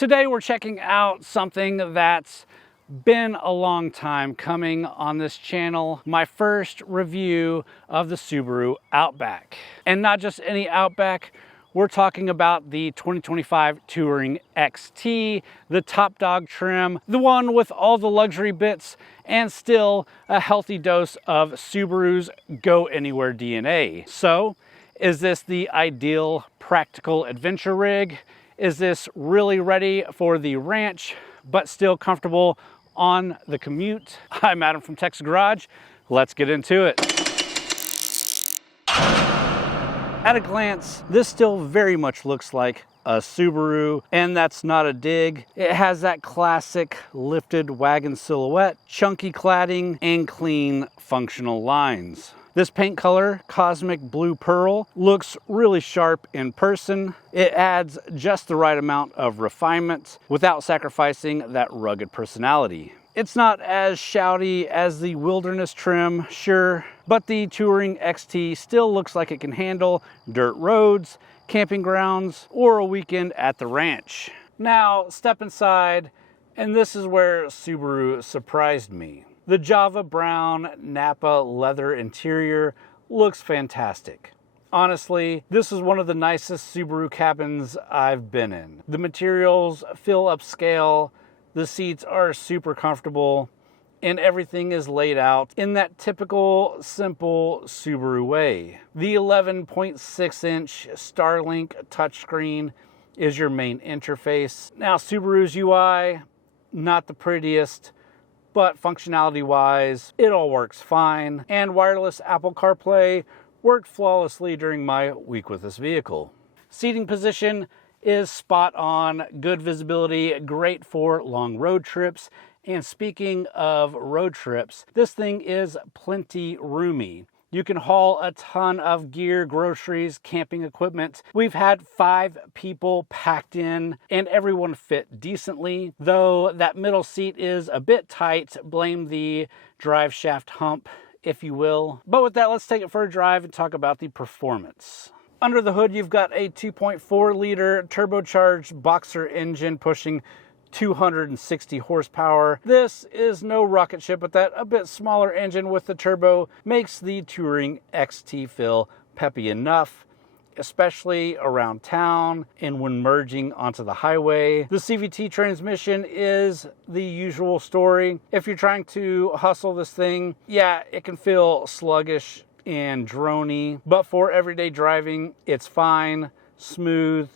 Today we're checking out something that's been a long time coming on this channel. My first review of the Subaru Outback. And not just any Outback, we're talking about the 2025 Touring XT, the top dog trim, the one with all the luxury bits and still a healthy dose of Subaru's go anywhere DNA. So, is this the ideal practical adventure rig? Is this really ready for the ranch, but still comfortable on the commute? I'm Adam from TexasGarage. Let's get into it. At a glance, this still very much looks like a Subaru, and that's not a dig. It has that classic lifted wagon silhouette, chunky cladding, and clean functional lines. This paint color, Cosmic Blue Pearl, looks really sharp in person. It adds just the right amount of refinement without sacrificing that rugged personality. It's not as shouty as the Wilderness trim, sure, but the Touring XT still looks like it can handle dirt roads, camping grounds, or a weekend at the ranch. Now, step inside, and this is where Subaru surprised me. The Java brown Napa leather interior looks fantastic. Honestly, this is one of the nicest Subaru cabins I've been in. The materials feel upscale, the seats are super comfortable, and everything is laid out in that typical, simple Subaru way. The 11.6-inch Starlink touchscreen is your main interface. Now, Subaru's UI, not the prettiest, but functionality-wise, it all works fine, and wireless Apple CarPlay worked flawlessly during my week with this vehicle. Seating position is spot on, good visibility, great for long road trips. And speaking of road trips, this thing is plenty roomy. You can haul a ton of gear, groceries, camping equipment. We've had 5 people packed in and everyone fit decently, though that middle seat is a bit tight. Blame the drive shaft hump, if you will. But with that, let's take it for a drive and talk about the performance. Under the hood, you've got a 2.4-liter turbocharged boxer engine pushing 260 horsepower. This is no rocket ship, but that a bit smaller engine with the turbo makes the Touring XT feel peppy enough, especially around town and when merging onto the highway. The CVT transmission is the usual story. If you're trying to hustle this thing, yeah, it can feel sluggish and droney, but for everyday driving, it's fine, smooth,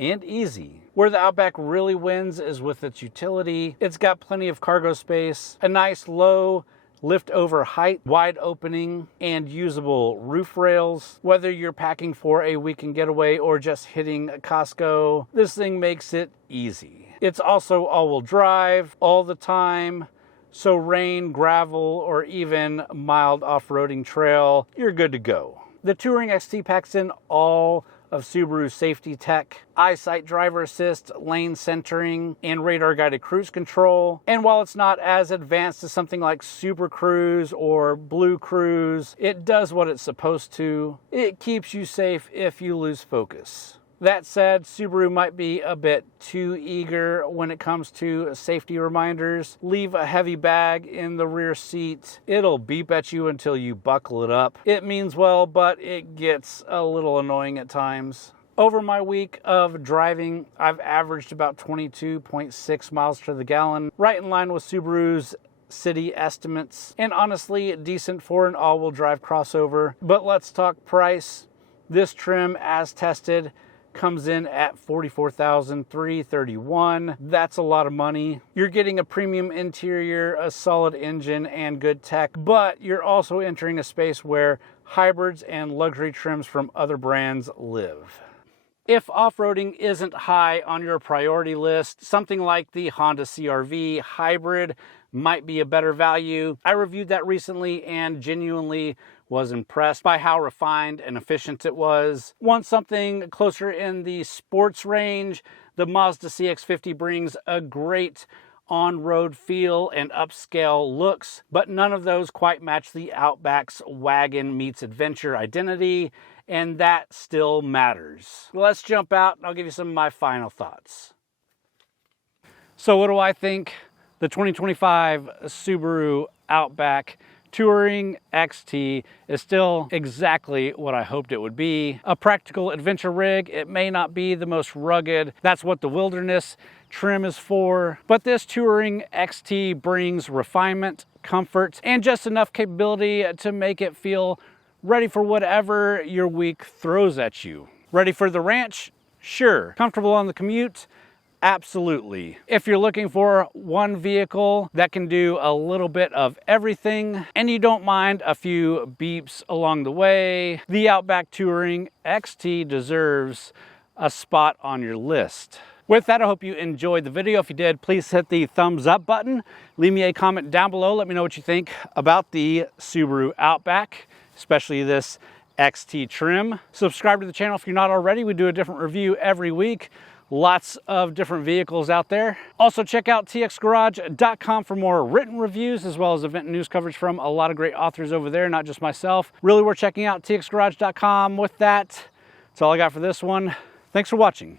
and easy. Where the Outback really wins is with its utility. It's got plenty of cargo space, a nice low lift over height, wide opening, and usable roof rails. Whether you're packing for a weekend getaway or just hitting Costco, this thing makes it easy. It's also all-wheel drive all the time, so rain, gravel, or even mild off-roading trail, you're good to go. The Touring XT packs in all of Subaru's safety tech: eyesight driver assist, lane centering, and radar guided cruise control. And while it's not as advanced as something like Super Cruise or Blue Cruise, it does what it's supposed to. It keeps you safe if you lose focus. That said, Subaru might be a bit too eager when it comes to safety reminders. Leave a heavy bag in the rear seat. It'll beep at you until you buckle it up. It means well, but it gets a little annoying at times. Over my week of driving, I've averaged about 22.6 miles to the gallon, right in line with Subaru's city estimates, and honestly decent for an all-wheel drive crossover. But let's talk price. This trim, as tested, comes in at $44,331. That's a lot of money. You're getting a premium interior, a solid engine, and good tech, but you're also entering a space where hybrids and luxury trims from other brands live. If off-roading isn't high on your priority list, something like the Honda CR-V hybrid might be a better value. I reviewed that recently and genuinely was impressed by how refined and efficient it was. Want something closer in the sports range? The Mazda CX-50 brings a great on-road feel and upscale looks, but none of those quite match the Outback's wagon meets adventure identity, and that still matters. Let's jump out and I'll give you some of my final thoughts. So what do I think? The 2025 Subaru Outback Touring XT is still exactly what I hoped it would be. A practical adventure rig. It may not be the most rugged. That's what the wilderness trim is for. But this Touring XT brings refinement, comfort, and just enough capability to make it feel ready for whatever your week throws at you. Ready for the ranch? Sure. Comfortable on the commute? Absolutely. If you're looking for one vehicle that can do a little bit of everything and you don't mind a few beeps along the way, the Outback Touring XT deserves a spot on your list. With that, I hope you enjoyed the video. If you did, please hit the thumbs up button. Leave me a comment down below. Let me know what you think about the Subaru Outback, especially this XT trim. Subscribe to the channel if you're not already. We do a different review every week. Lots of different vehicles out there. Also check out TXGarage.com for more written reviews as well as event news coverage from a lot of great authors over there, not just myself. Really worth checking out TXGarage.com. With that, that's all I got for this one. Thanks for watching.